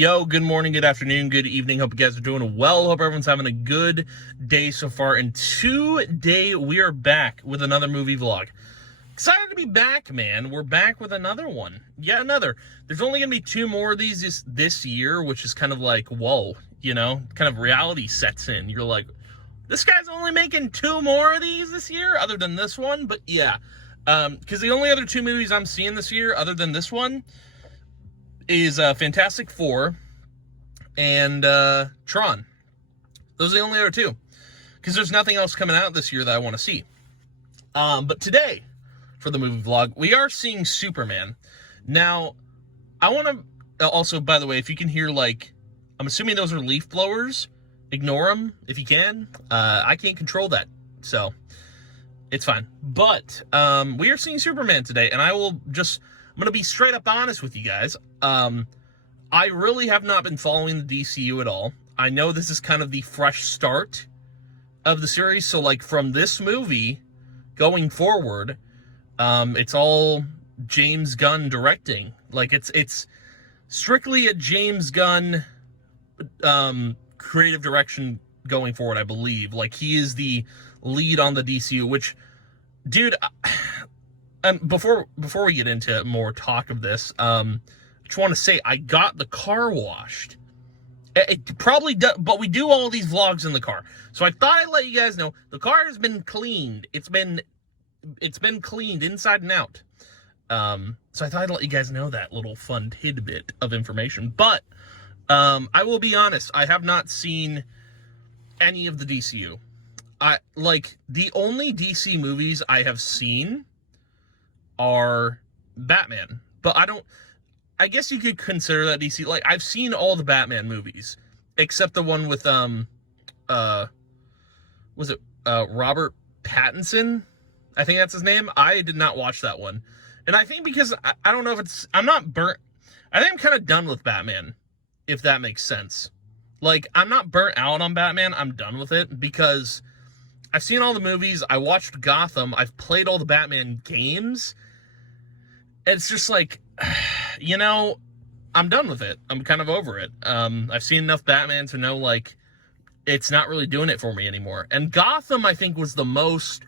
Yo, good morning, good afternoon, good evening. Hope you guys are doing well. Hope everyone's having a good day so far. And today we are back with another movie vlog. Excited to be back, man. We're back with another one. Yet another. There's only going to be two more of these this year, which is kind of like, whoa, kind of reality sets in. You're like, this guy's only making two more of these this year other than this one? But yeah, because the only other two movies I'm seeing this year other than this one is Fantastic Four and Tron. Those are the only other two, because there's nothing else coming out this year that I want to see. But today, for the movie vlog, we are seeing Superman. Now, I want to also, by the way, if you can hear, I'm assuming those are leaf blowers. Ignore them if you can. I can't control that, so it's fine. But we are seeing Superman today, and I'm going to be straight up honest with you guys. I really have not been following the DCU at all. I know this is kind of the fresh start of the series, so from this movie going forward, it's all James Gunn directing. It's strictly a James Gunn creative direction going forward, I believe. He is the lead on the DCU, which, dude, and before we get into more talk of this, I just want to say I got the car washed. It probably does, but we do all these vlogs in the car, so I thought I'd let you guys know the car has been cleaned. It's been cleaned inside and out. So I thought I'd let you guys know that little fun tidbit of information. But I will be honest, I have not seen any of the DCU. The only DC movies I have seen are Batman, but I guess you could consider that DC. I've seen all the Batman movies except the one with was it Robert Pattinson? I think that's his name. I did not watch that one, and I think because I don't know if I'm not burnt. I think I'm kind of done with Batman, if that makes sense. I'm not burnt out on Batman. I'm done with it because I've seen all the movies. I watched Gotham. I've played all the Batman games. It's just I'm done with it. I'm kind of over it. I've seen enough Batman to know, it's not really doing it for me anymore. And Gotham, I think, was the most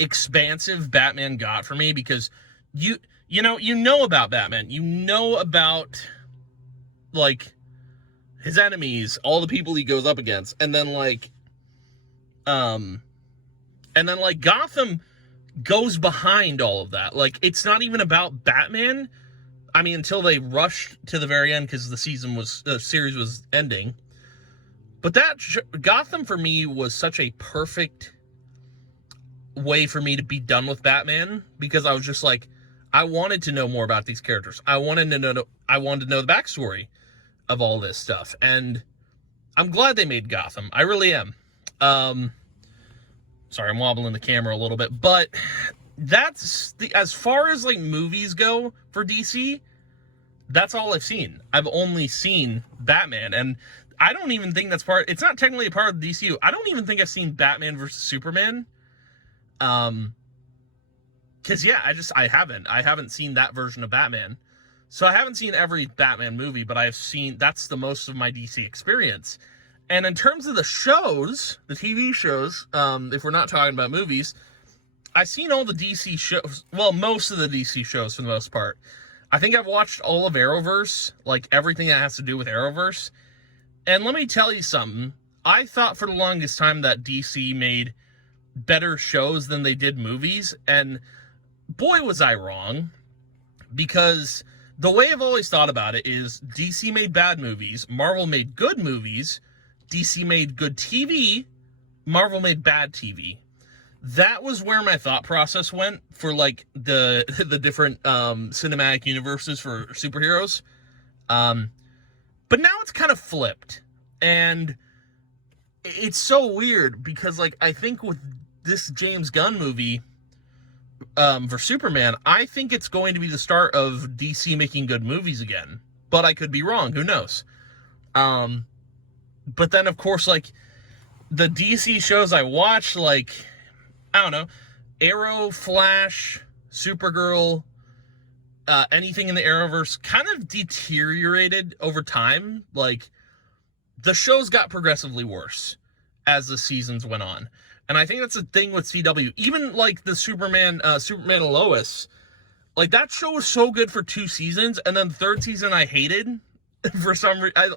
expansive Batman got for me, because you know about Batman. You know about, his enemies, all the people he goes up against. And then, Gotham goes behind all of that. It's not even about Batman. I mean, until they rushed to the very end because the series was ending. But Gotham for me was such a perfect way for me to be done with Batman, because I was just I wanted to know more about these characters. I wanted to know the backstory of all this stuff, and I'm glad they made Gotham. I really am. Sorry, I'm wobbling the camera a little bit, but that's as far as movies go for DC, that's all I've seen. I've only seen Batman, and I don't even think it's not technically a part of the DCU. I don't even think I've seen Batman versus Superman. Cause yeah, I haven't seen that version of Batman. So I haven't seen every Batman movie, but that's the most of my DC experience. And in terms of the shows, the TV shows, if we're not talking about movies, I've seen all the DC shows. Well, most of the DC shows for the most part. I think I've watched all of Arrowverse, everything that has to do with Arrowverse. And let me tell you something. I thought for the longest time that DC made better shows than they did movies. And boy, was I wrong. Because the way I've always thought about it is DC made bad movies, Marvel made good movies, DC made good TV, Marvel made bad TV. That was where my thought process went for the different cinematic universes for superheroes. But now it's kind of flipped, and it's so weird because I think with this James Gunn movie for Superman, I think it's going to be the start of DC making good movies again. But I could be wrong. Who knows? But then, of course, the DC shows I watch, I don't know, Arrow, Flash, Supergirl, anything in the Arrowverse kind of deteriorated over time. Like, the shows got progressively worse as the seasons went on. And I think that's the thing with CW. Even, like, the Superman and Lois, like, that show was so good for 2 seasons, and then the 3rd season I hated for some reason.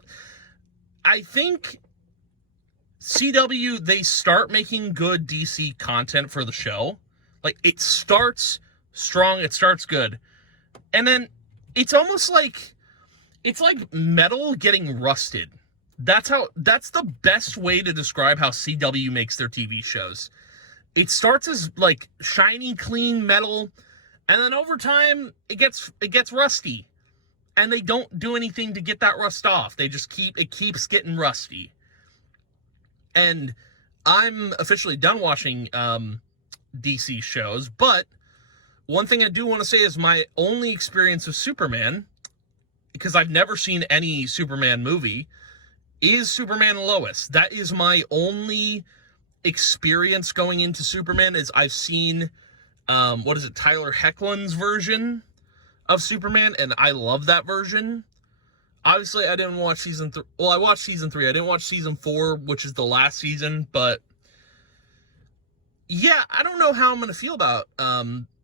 I think CW, they start making good DC content for the show. Like, it starts strong, it starts good. And then it's almost like, it's like metal getting rusted. That's the best way to describe how CW makes their TV shows. It starts as like shiny, clean metal, and then over time it gets rusty. And they don't do anything to get that rust off. They just keeps getting rusty. And I'm officially done watching DC shows, but one thing I do want to say is my only experience with Superman, because I've never seen any Superman movie, is Superman and Lois. That is my only experience going into Superman. Is I've seen Tyler Hoechlin's version of Superman, and I love that version. Obviously, I didn't watch season 3. Well, I watched season 3. I didn't watch season 4, which is the last season, but yeah, I don't know how I'm going to feel about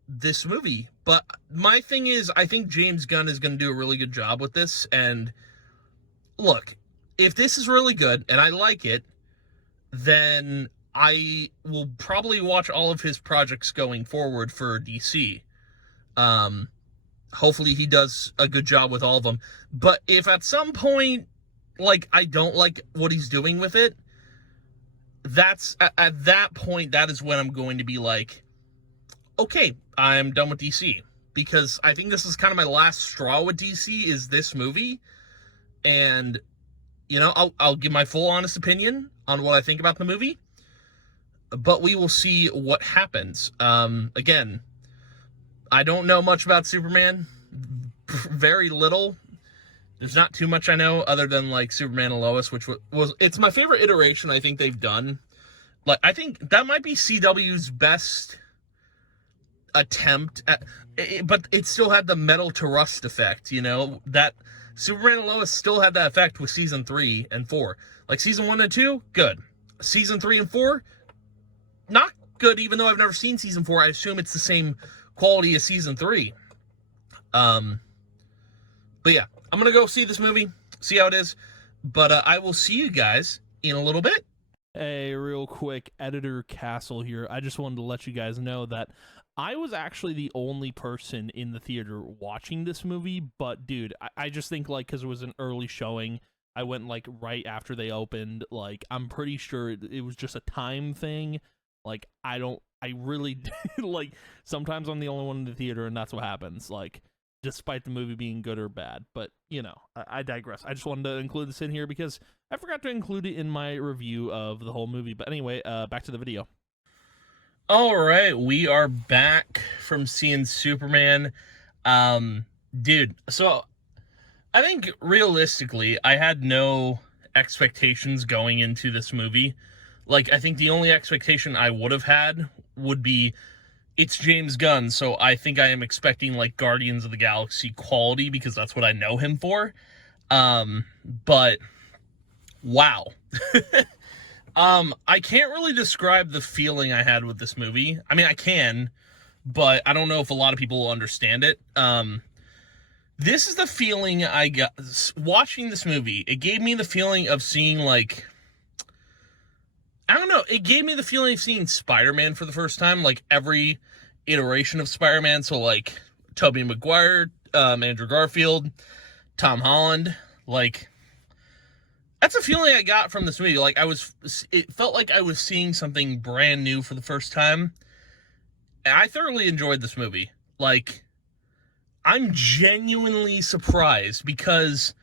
this movie. But my thing is, I think James Gunn is going to do a really good job with this. And look, if this is really good and I like it, then I will probably watch all of his projects going forward for DC. Hopefully he does a good job with all of them. But if at some point, like, I don't like what he's doing with it, that's at that point, that is when I'm going to be like, okay, I'm done with DC. Because I think this is kind of my last straw with DC, is this movie. And, you know, I'll give my full honest opinion on what I think about the movie. But we will see what happens. Again, I don't know much about Superman. Very little. There's not too much I know other than, like, Superman and Lois, which was it's my favorite iteration I think they've done. Like, I think that might be CW's best attempt at, but it still had the metal to rust effect, you know? That Superman and Lois still had that effect with season 3 and 4. Like, season 1 and 2, good. Season 3 and 4, not good, even though I've never seen season 4. I assume it's the same quality as season 3. But yeah, I'm gonna go see this movie, see how it is. But I will see you guys in a little bit. Hey, real quick, Editor Castle here. I just wanted to let you guys know that I was actually the only person in the theater watching this movie, but dude, I just think, like, because it was an early showing, I went, like, right after they opened. Like, I'm pretty sure it was just a time thing. Like, I really, like, sometimes I'm the only one in the theater, and that's what happens, like, despite the movie being good or bad. But, you know, I digress. I just wanted to include this in here because I forgot to include it in my review of the whole movie. But anyway, back to the video. All right, we are back from seeing Superman. Dude, so I think realistically, I had no expectations going into this movie. Like, I think the only expectation I would have had would be, it's James Gunn, so I think I am expecting, like, Guardians of the Galaxy quality, because that's what I know him for. But, wow. I can't really describe the feeling I had with this movie. I mean, I can, but I don't know if a lot of people will understand it. This is the feeling I got watching this movie. It gave me the feeling of seeing, like, I don't know, it gave me the feeling of seeing Spider-Man for the first time, like, every iteration of Spider-Man. So, like, Tobey Maguire, Andrew Garfield, Tom Holland, like, that's a feeling I got from this movie. Like, it felt like I was seeing something brand new for the first time. And I thoroughly enjoyed this movie. Like, I'm genuinely surprised because,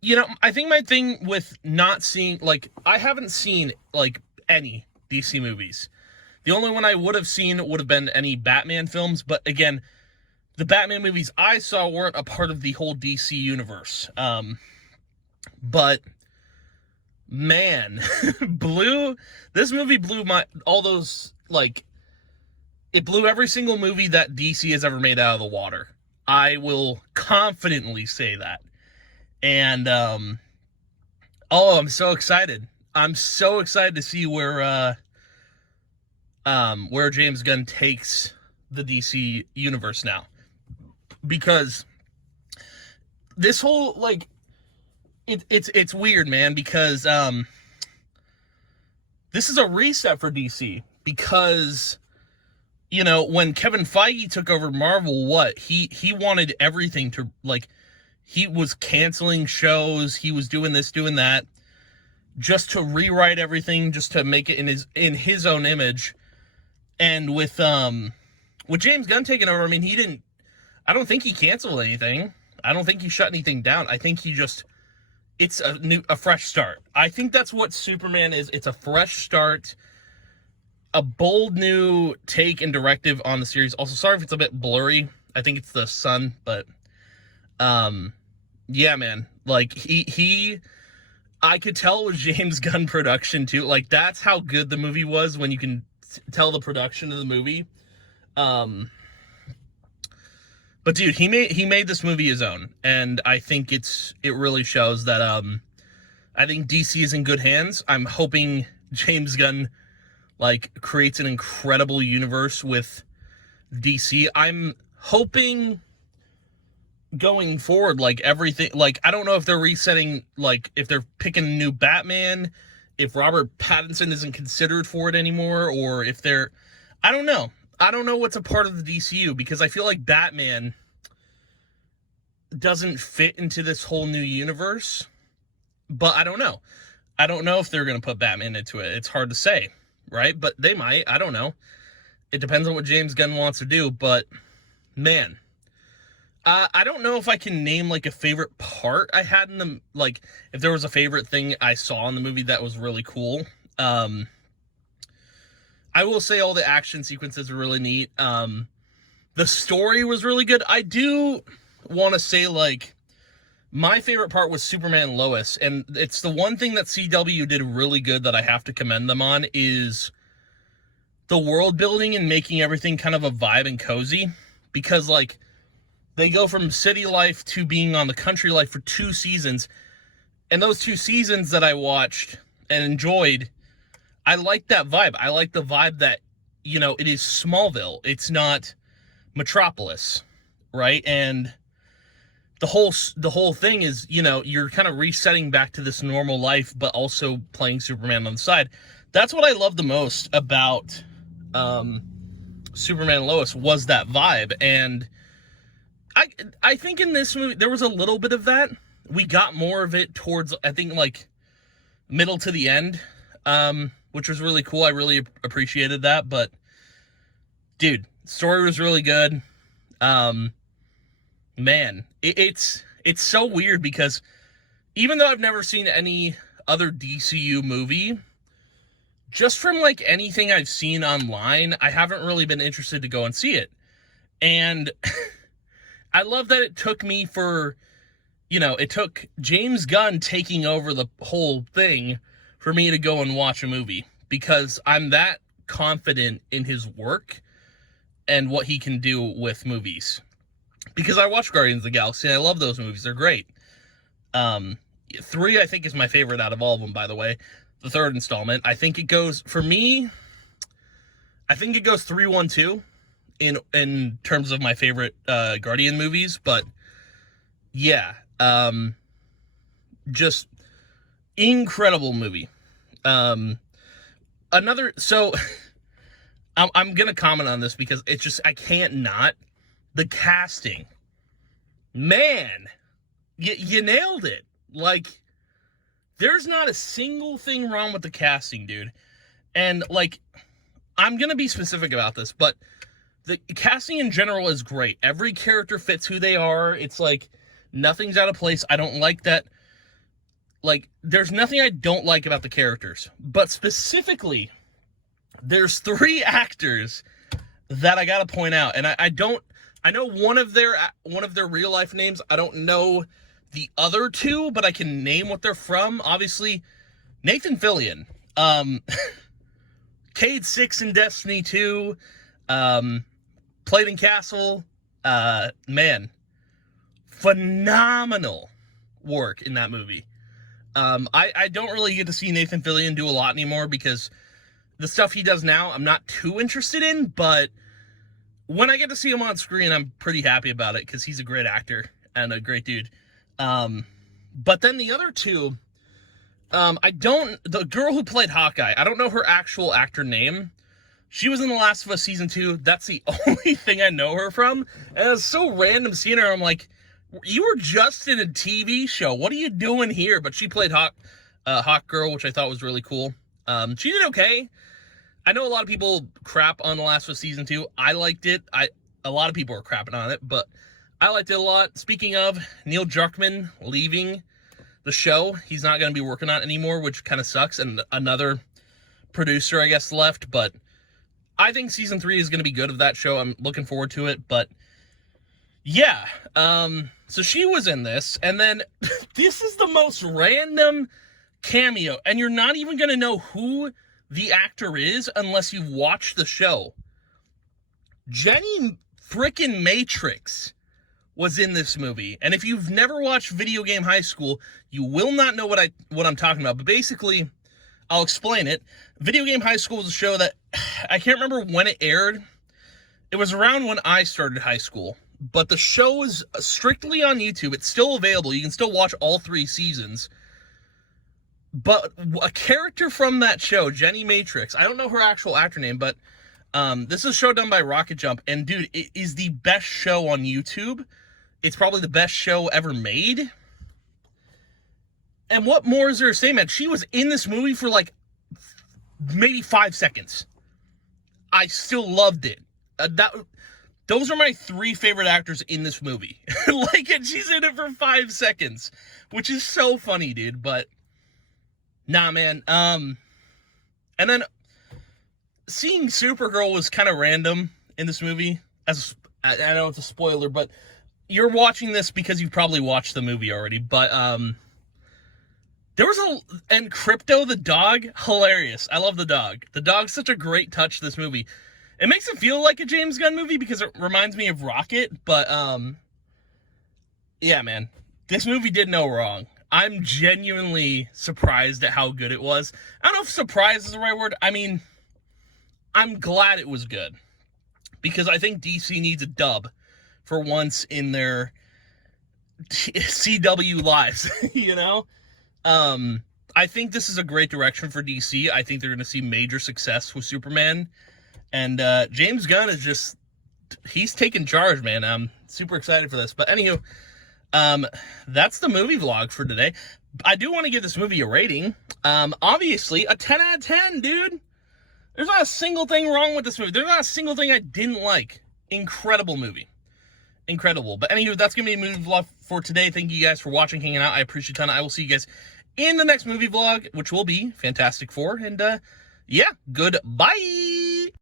you know, I think my thing with not seeing, like, I haven't seen, like, any DC movies. The only one I would have seen would have been any Batman films. But again, the Batman movies I saw weren't a part of the whole DC universe. But man, this movie blew it blew every single movie that DC has ever made out of the water. I will confidently say that. And I'm so excited. I'm so excited to see where James Gunn takes the DC universe now. Because this whole like it's weird, man, because this is a reset for DC, because when Kevin Feige took over Marvel, he wanted everything to, like, he was canceling shows, he was doing this, doing that, just to rewrite everything, just to make it in his own image. And with James Gunn taking over, I mean, I don't think he canceled anything. I don't think he shut anything down. I think it's a fresh start. I think that's what Superman is. It's a fresh start, a bold new take and directive on the series. Also, sorry if it's a bit blurry. I think it's the sun, but yeah, man. Like, I could tell it was James Gunn production too. Like, that's how good the movie was, when you can tell the production of the movie. But dude, he made this movie his own, and I think it really shows that I think DC is in good hands. I'm hoping James Gunn like creates an incredible universe with DC. I'm hoping going forward, like, everything, like, I don't know if they're resetting, like, if they're picking a new Batman, if Robert Pattinson isn't considered for it anymore, or if I don't know. I don't know what's a part of the DCU, because I feel like Batman doesn't fit into this whole new universe. But I don't know. I don't know if they're going to put Batman into it. It's hard to say, right? But they might. I don't know. It depends on what James Gunn wants to do. But, man, I don't know if I can name, like, a favorite part I had in the, like, if there was a favorite thing I saw in the movie that was really cool. I will say all the action sequences were really neat. The story was really good. I do want to say, like, my favorite part was Superman and Lois, and it's the one thing that CW did really good that I have to commend them on, is the world building and making everything kind of a vibe and cozy. Because, like, they go from city life to being on the country life for 2 seasons, and those 2 seasons that I watched and enjoyed, I like that vibe. I like the vibe that, it is Smallville. It's not Metropolis, right? And the whole thing is, you're kind of resetting back to this normal life, but also playing Superman on the side. That's what I love the most about Superman and Lois, was that vibe. And I think in this movie there was a little bit of that. We got more of it towards, I think, like, middle to the end, which was really cool. I really appreciated that. But, dude, story was really good. Man, it's so weird, because even though I've never seen any other DCU movie, just from, like, anything I've seen online, I haven't really been interested to go and see it. And I love that it took me it took James Gunn taking over the whole thing for me to go and watch a movie, because I'm that confident in his work and what he can do with movies. Because I watched Guardians of the Galaxy, and I love those movies. They're great. 3, I think, is my favorite out of all of them, by the way. The 3rd installment. I think it goes, for me, I think it goes 3, 1, 2 in terms of my favorite Guardian movies. But, yeah. Just incredible movie. So I'm gonna comment on this, because it's just, I can't not. The casting, man, you nailed it. Like, there's not a single thing wrong with the casting, dude. And, like, I'm gonna be specific about this, but the casting in general is great. Every character fits who they are. It's like, nothing's out of place. I don't like that. Like, there's nothing I don't like about the characters. But specifically, there's 3 actors that I gotta point out. And I know one of their real life names. I don't know the other 2, but I can name what they're from. Obviously, Nathan Fillion, Cade Six in Destiny 2, played in Castle, Man, phenomenal work in that movie. I don't really get to see Nathan Fillion do a lot anymore because the stuff he does now I'm not too interested in, but when I get to see him on screen, I'm pretty happy about it because he's a great actor and a great dude. But then the other two, the girl who played Hawkeye, I don't know her actual actor name. She was in The Last of Us Season 2. That's the only thing I know her from. And it's so random seeing her. I'm like, you were just in a TV show. What are you doing here? But she played Hawk Girl, which I thought was really cool. She did okay. I know a lot of people crap on The Last of Us Season 2. I liked it. A lot of people are crapping on it, but I liked it a lot. Speaking of, Neil Druckmann leaving the show. He's not going to be working on it anymore, which kind of sucks. And another producer, I guess, left, but I think season 3 is going to be good of that show. I'm looking forward to it, but yeah. So she was in this, and then this is the most random cameo, and you're not even going to know who the actor is unless you've watched the show. Jenny frickin' Matrix was in this movie, and if you've never watched Video Game High School, you will not know what I'm talking about, but basically, I'll explain it. Video Game High School was a show that I can't remember when it aired. It was around when I started high school, but the show is strictly on YouTube. It's still available. You can still watch all 3 seasons. But a character from that show, Jenny Matrix, I don't know her actual actor name, but this is a show done by Rocket Jump, and dude, it is the best show on YouTube. It's probably the best show ever made. And what more is there to say, man? She was in this movie for like maybe 5 seconds. I still loved it. Those are my 3 favorite actors in this movie. And she's in it for 5 seconds, which is so funny, dude. But nah, man. And then seeing Supergirl was kind of random in this movie. As I know it's a spoiler, but you're watching this because you've probably watched the movie already. But there was and Crypto the dog, hilarious. I love the dog. The dog's such a great touch to this movie. It makes it feel like a James Gunn movie because it reminds me of Rocket, but yeah, man. This movie did no wrong. I'm genuinely surprised at how good it was. I don't know if surprised is the right word. I mean, I'm glad it was good because I think DC needs a dub for once in their CW lives, you know? I think this is a great direction for DC. I think they're going to see major success with Superman. And James Gunn is just, he's taking charge, man. I'm super excited for this. But anywho, that's the movie vlog for today. I do want to give this movie a rating. Obviously, a 10 out of 10, dude. There's not a single thing wrong with this movie. There's not a single thing I didn't like. Incredible movie. Incredible. But anywho, that's going to be a movie vlog for today. Thank you guys for watching, hanging out. I appreciate it a ton. I will see you guys in the next movie vlog, which will be Fantastic Four. And yeah, goodbye.